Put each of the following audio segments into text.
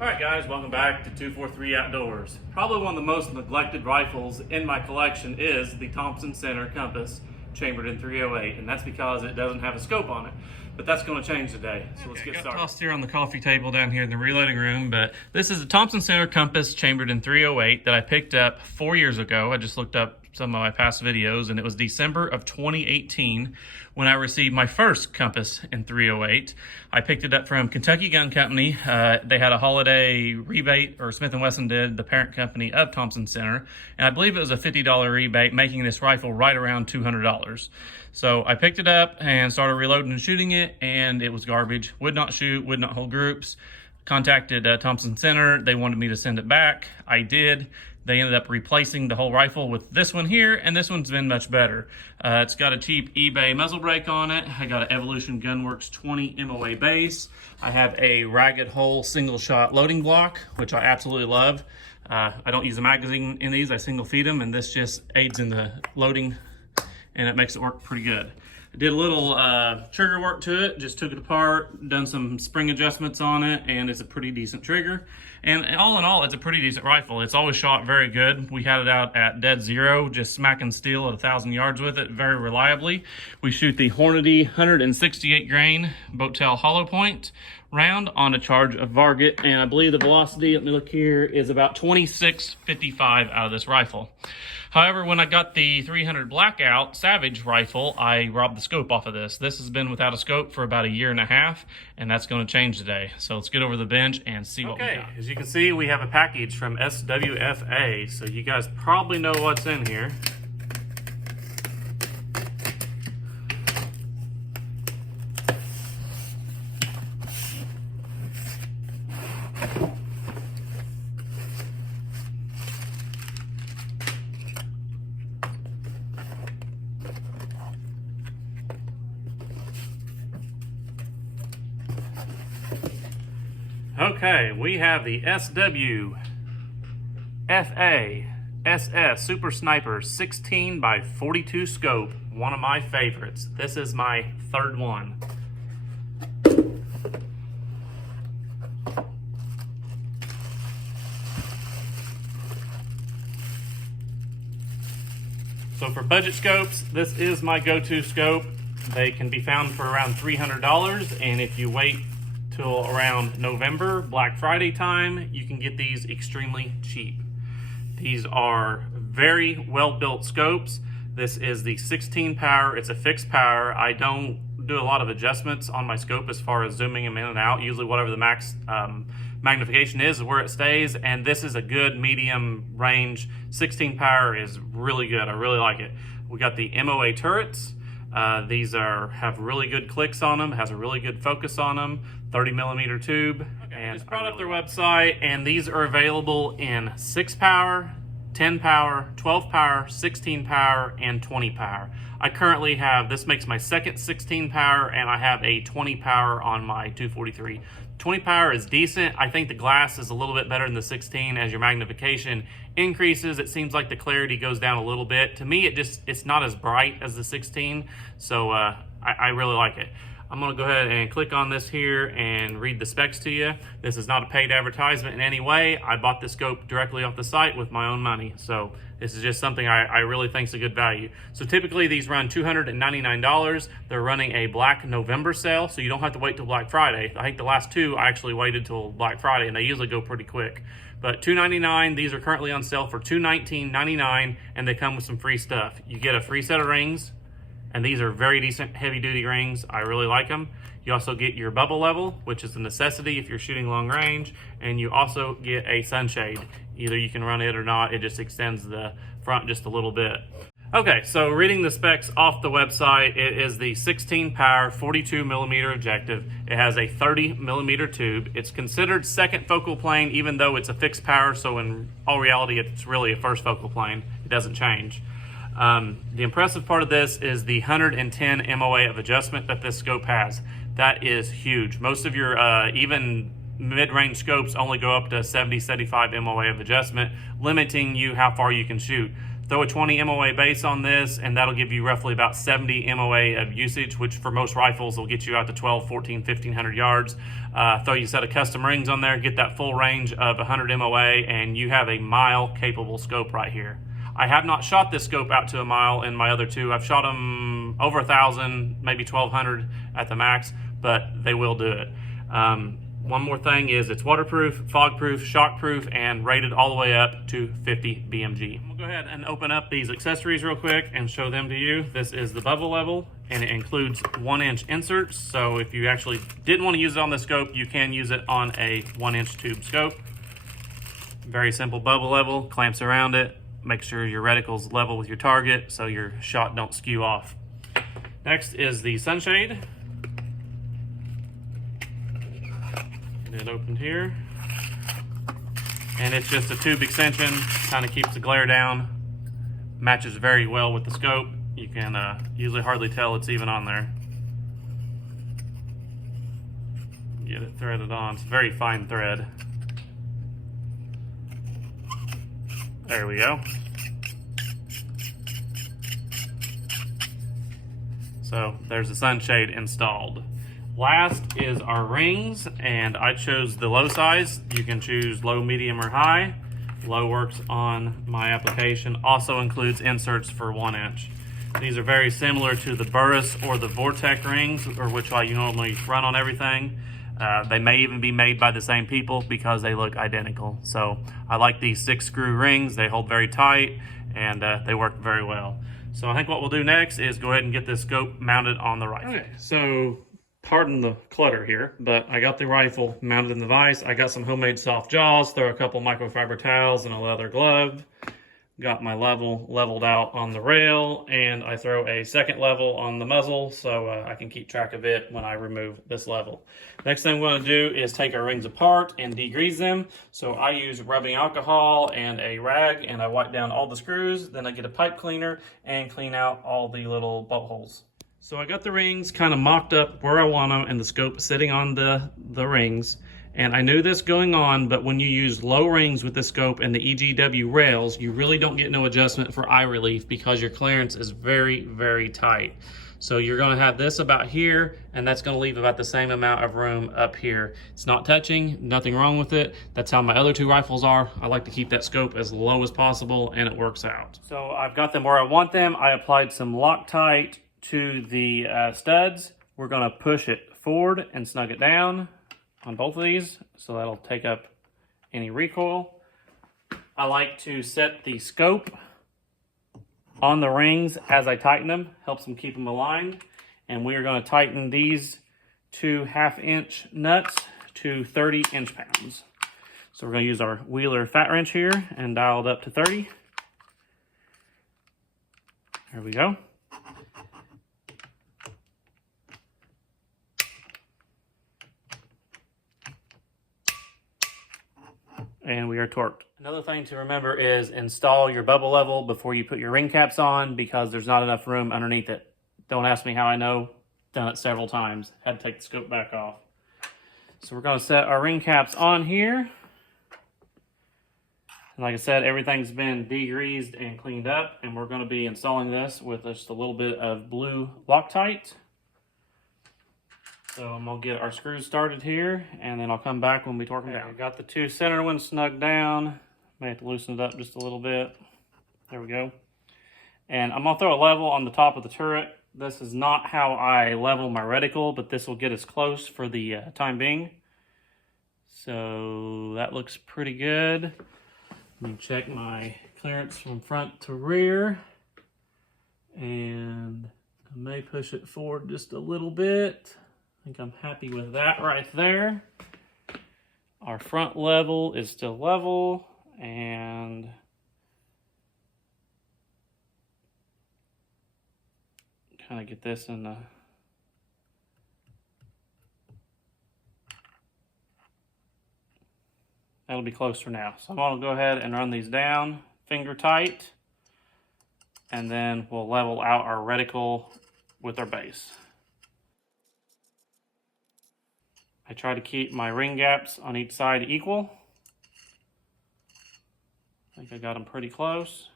Alright guys, welcome back to 243 Outdoors. Probably one of the most neglected rifles in my collection is the Thompson Center Compass chambered in 308, and that's because it doesn't have a scope on it. But that's going to change today, so let's get started. Tossed here on the coffee table down here in the reloading room, but this is a Thompson Center Compass chambered in 308 that I picked up 4 years ago. I just looked up some of my past videos, and it was December of 2018 when I received my first compass in 308. I picked it up from Kentucky Gun Company. They had a holiday rebate, or Smith & Wesson did, the parent company of Thompson Center, and I believe it was a $50 rebate, making this rifle right around $200. So I picked it up and started reloading and shooting it, and it was garbage. Would not shoot, would not hold groups. Contacted Thompson Center. They wanted me to send it back. I did. They ended up replacing the whole rifle with this one here, and this one's been much better. It's got a cheap eBay muzzle brake on it. I got an Evolution Gunworks 20 MOA base. I have a ragged hole single shot loading block, which I absolutely love. I don't use a magazine in these, I single feed them, and this just aids in the loading, and it makes it work pretty good. I did a little trigger work to it, just took it apart, done some spring adjustments on it, and it's a pretty decent trigger. And all in all, it's a pretty decent rifle. It's always shot very good. We had it out at dead zero, just smacking steel at 1,000 yards with it very reliably. We shoot the Hornady 168 grain boat tail hollow point round on a charge of Varget, and I believe the velocity, let me look here, is about 26.55 out of this rifle. However, when I got the 300 Blackout Savage rifle, I robbed the scope off of this. This has been without a scope for about 1.5 years, and that's going to change today. So let's get over the bench and see what we got. As you can see, we have a package from SWFA, so you guys probably know what's in here. Okay, we have the SWFA SS Super Sniper 16x42 scope, one of my favorites. This is my third one. So for budget scopes, this is my go-to scope. They can be found for around $300, and if you wait till around November, Black Friday time, you can get these extremely cheap. These are very well-built scopes. This is the 16 power. It's a fixed power. I don't do a lot of adjustments on my scope as far as zooming them in and out. Usually whatever the max magnification is where it stays, and this is a good medium range. 16 power is really good. I really like it. We got the MOA turrets. These have really good clicks on them, has a really good focus on them, 30mm tube. And just brought up their website, and these are available in 6 power, 10 power, 12 power, 16 power, and 20 power. I currently have, this makes my second 16 power, and I have a 20 power on my 243. 20 power is decent. I think the glass is a little bit better than the 16. As your magnification increases, it seems like the clarity goes down a little bit. To me, it's not as bright as the 16, so I really like it. I'm gonna go ahead and click on this here and read the specs to you. This is not a paid advertisement in any way. I bought this scope directly off the site with my own money, so this is just something I really think is a good value. So typically these run $299. They're running a Black November sale, so you don't have to wait till Black Friday. I think the last two I actually waited till Black Friday, and they usually go pretty quick. But $299, these are currently on sale for $219.99, and they come with some free stuff. You get a free set of rings, and these are very decent heavy-duty rings. I really like them. You also get your bubble level, which is a necessity if you're shooting long range, and you also get a sunshade. Either you can run it or not. It just extends the front just a little bit. Okay, so reading the specs off the website, it is the 16 power 42mm objective. It has a 30mm tube. It's considered second focal plane, even though it's a fixed power, so in all reality, it's really a first focal plane. It doesn't change. The impressive part of this is the 110 MOA of adjustment that this scope has. That is huge. Most of your even mid-range scopes only go up to 70, 75 MOA of adjustment, limiting you how far you can shoot. Throw a 20 MOA base on this, and that'll give you roughly about 70 MOA of usage, which for most rifles will get you out to 12, 14, 1500 yards. Throw you a set of custom rings on there, get that full range of 100 MOA, and you have a mile capable scope right here. I have not shot this scope out to a mile in my other two. I've shot them over 1,000, maybe 1,200 at the max, but they will do it. One more thing is it's waterproof, fog-proof, shock-proof, and rated all the way up to 50 BMG. We'll go ahead and open up these accessories real quick and show them to you. This is the bubble level, and it includes 1-inch inserts. So if you actually didn't want to use it on the scope, you can use it on a 1-inch tube scope. Very simple bubble level, clamps around it. Make sure your reticle's level with your target so your shot don't skew off. Next is the sunshade. Get it opened here. And it's just a tube extension, kind of keeps the glare down. Matches very well with the scope. You can usually hardly tell it's even on there. Get it threaded on. It's a very fine thread. There we go. So there's the sunshade installed. Last is our rings, and I chose the low size. You can choose low, medium, or high. Low works on my application. Also includes inserts for 1-inch. These are very similar to the Burris or the Vortex rings, or which you normally run on everything. They may even be made by the same people because they look identical. So I like these 6-screw rings. They hold very tight, and they work very well. So I think what we'll do next is go ahead and get this scope mounted on the rifle. Okay, so pardon the clutter here, but I got the rifle mounted in the vise. I got some homemade soft jaws, throw a couple microfiber towels and a leather glove. Got my level leveled out on the rail, and I throw a second level on the muzzle so I can keep track of it when I remove this level. Next thing we're going to do is take our rings apart and degrease them. So I use rubbing alcohol and a rag, and I wipe down all the screws. Then I get a pipe cleaner and clean out all the little bolt holes. So I got the rings kind of mocked up where I want them, and the scope sitting on the rings. And I knew this going on, but when you use low rings with the scope and the EGW rails, you really don't get no adjustment for eye relief because your clearance is very, very tight. So you're gonna have this about here, and that's gonna leave about the same amount of room up here. It's not touching, nothing wrong with it. That's how my other two rifles are. I like to keep that scope as low as possible, and it works out. So I've got them where I want them. I applied some Loctite to the studs. We're gonna push it forward and snug it down on both of these, so that'll take up any recoil. I like to set the scope on the rings as I tighten them, helps them keep them aligned. And we are going to tighten these two 1/2-inch nuts to 30 inch-pounds. So we're going to use our Wheeler fat wrench here and dial it up to 30. There we go. And we are torqued. Another thing to remember is install your bubble level before you put your ring caps on, because there's not enough room underneath it. Don't ask me how I know. Done it several times. Had to take the scope back off. So we're going to set our ring caps on here. And like I said, everything's been degreased and cleaned up, and we're going to be installing this with just a little bit of blue Loctite. So I'm going to get our screws started here, and then I'll come back when we torque them down. I got the two center ones snugged down. May have to loosen it up just a little bit. There we go. And I'm going to throw a level on the top of the turret. This is not how I level my reticle, but this will get us close for the time being. So that looks pretty good. Let me check my clearance from front to rear. And I may push it forward just a little bit. I think I'm happy with that right there. Our front level is still level, and kind of get this in the that'll be close for now. So I'm going to go ahead and run these down finger tight, and then we'll level out our reticle with our base. I try to keep my ring gaps on each side equal. I think I got them pretty close.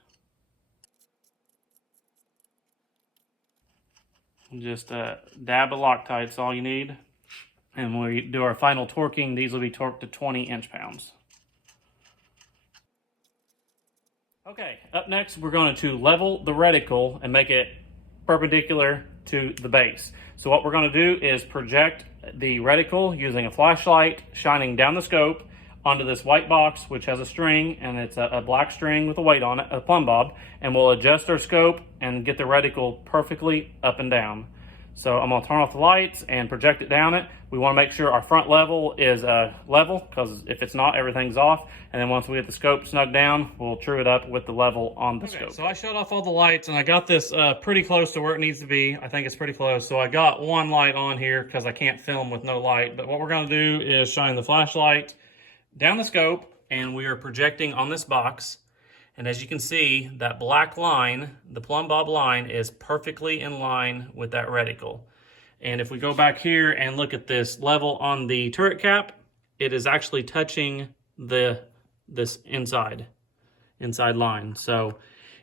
Just a dab of Loctite is all you need. And when we do our final torquing, these will be torqued to 20 inch-pounds. Okay, up next we're going to level the reticle and make it perpendicular to the base. So what we're going to do is project the reticle using a flashlight shining down the scope onto this white box, which has a string, and it's a black string with a weight on it, a plumb bob, and we'll adjust our scope and get the reticle perfectly up and down. So I'm gonna turn off the lights and project it down it. We wanna make sure our front level is level, because if it's not, everything's off. And then once we get the scope snug down, we'll true it up with the level on the scope. So I shut off all the lights and I got this pretty close to where it needs to be. I think it's pretty close. So I got one light on here because I can't film with no light. But what we're gonna do is shine the flashlight down the scope, and we are projecting on this box. And as you can see, that black line, the plumb bob line, is perfectly in line with that reticle. And if we go back here and look at this level on the turret cap, it is actually touching this inside line. So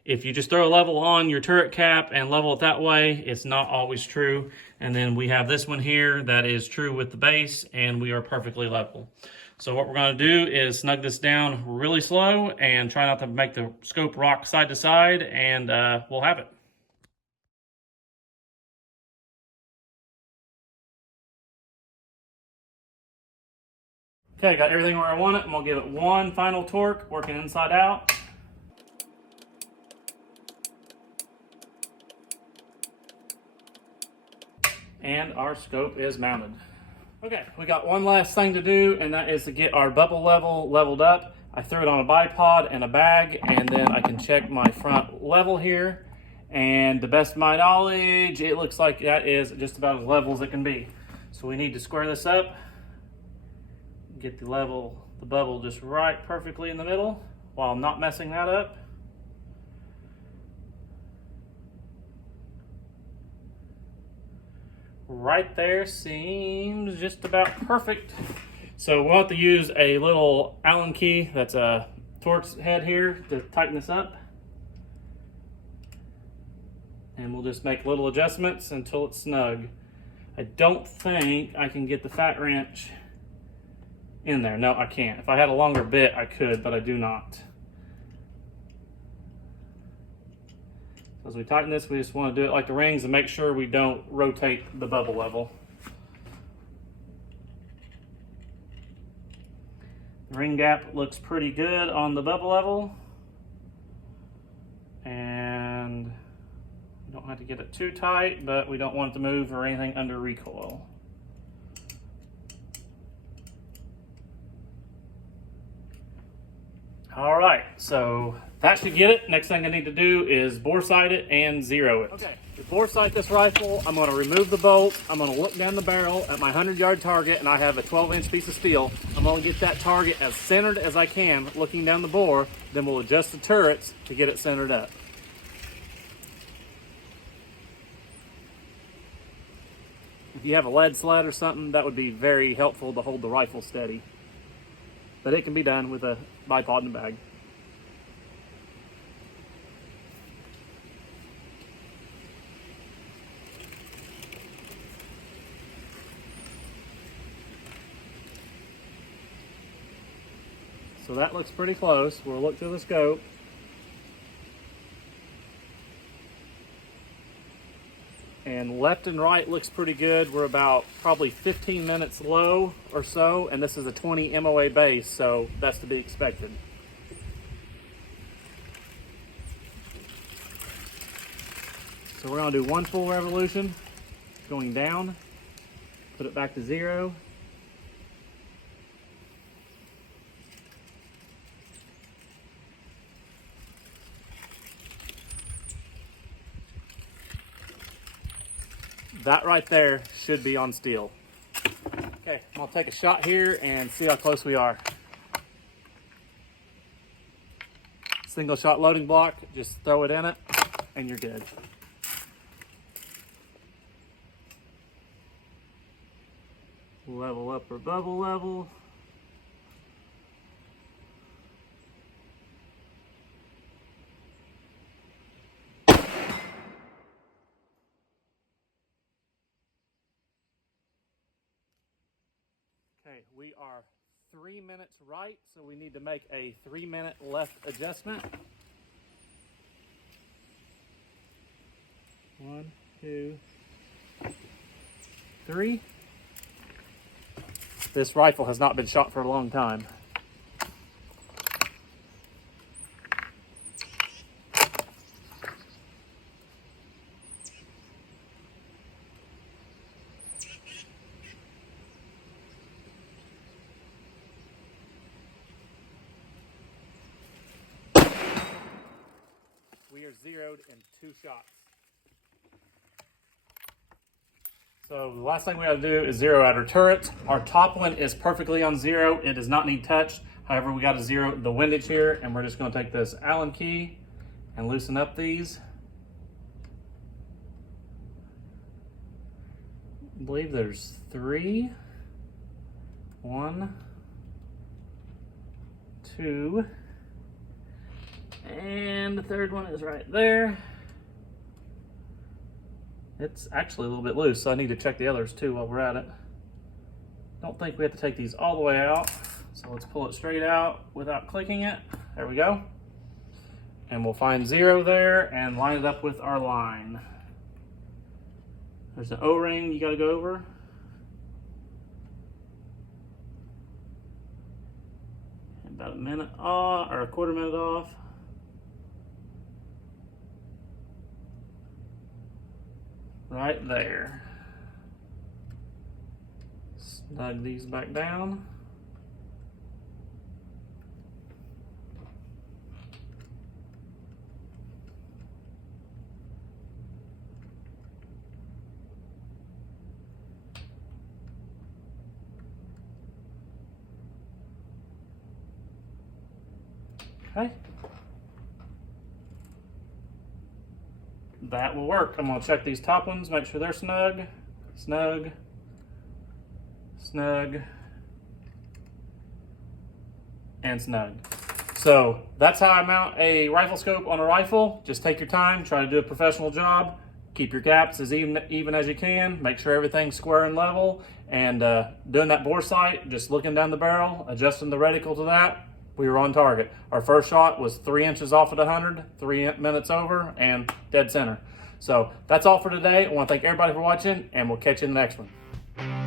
if you just throw a level on your turret cap and level it that way, it's not always true. And then we have this one here that is true with the base, and we are perfectly level. So what we're going to do is snug this down really slow and try not to make the scope rock side to side, and we'll have it. Okay, got everything where I want it. I'm going to give it one final torque, working inside out. And our scope is mounted. Okay, we got one last thing to do, and that is to get our bubble level leveled up. I threw it on a bipod and a bag, and then I can check my front level here. And to the best of my knowledge, it looks like that is just about as level as it can be. So we need to square this up, get the bubble just right perfectly in the middle while not messing that up. Right there seems just about perfect. So we'll have to use a little Allen key that's a Torx head here to tighten this up. And we'll just make little adjustments until it's snug. I don't think I can get the fat wrench in there. No, I can't. If I had a longer bit, I could, but I do not. As we tighten this, we just want to do it like the rings and make sure we don't rotate the bubble level. The ring gap looks pretty good on the bubble level. And we don't have to get it too tight, but we don't want it to move or anything under recoil. All right, so that should get it. Next thing I need to do is bore sight it and zero it. Okay, to bore sight this rifle, I'm gonna remove the bolt. I'm gonna look down the barrel at my 100-yard target, and I have a 12-inch piece of steel. I'm gonna get that target as centered as I can, looking down the bore. Then we'll adjust the turrets to get it centered up. If you have a lead sled or something, that would be very helpful to hold the rifle steady. But it can be done with a bipod in the bag. So that looks pretty close. We'll look through the scope. And left and right looks pretty good. We're about probably 15 minutes low or so, and this is a 20 MOA base, so that's to be expected. So we're gonna do one full revolution, going down, put it back to zero. That right there should be on steel. Okay, I'll take a shot here and see how close we are. Single shot loading block, just throw it in it and you're good. Level up our bubble level. Okay, we are 3 minutes right, so we need to make a 3-minute left adjustment. 1, 2, 3. This rifle has not been shot for a long time. We are zeroed in 2 shots. So the last thing we got to do is zero out our turret. Our top one is perfectly on 0. It does not need touched. However, we got to zero the windage here, and we're just going to take this Allen key and loosen up these. I believe there's 3. 1, 2, and the third one is right there. It's actually a little bit loose, so I need to check the others too while we're at it. Don't think we have to take these all the way out, so let's pull it straight out without clicking it. There we go. And we'll find 0 there and line it up with our line. There's an O-ring you got to go over. About a minute off, or a quarter minute off. Right there. Snug these back down. Okay. That will work. I'm gonna check these top ones, make sure they're snug, snug, snug, and snug. So that's how I mount a rifle scope on a rifle. Just take your time, try to do a professional job, keep your gaps as even as you can, make sure everything's square and level, and doing that bore sight, just looking down the barrel, adjusting the reticle to that, we were on target. Our first shot was 3 inches off at 100, 3 minutes over, and dead center. So that's all for today. I want to thank everybody for watching, and we'll catch you in the next one.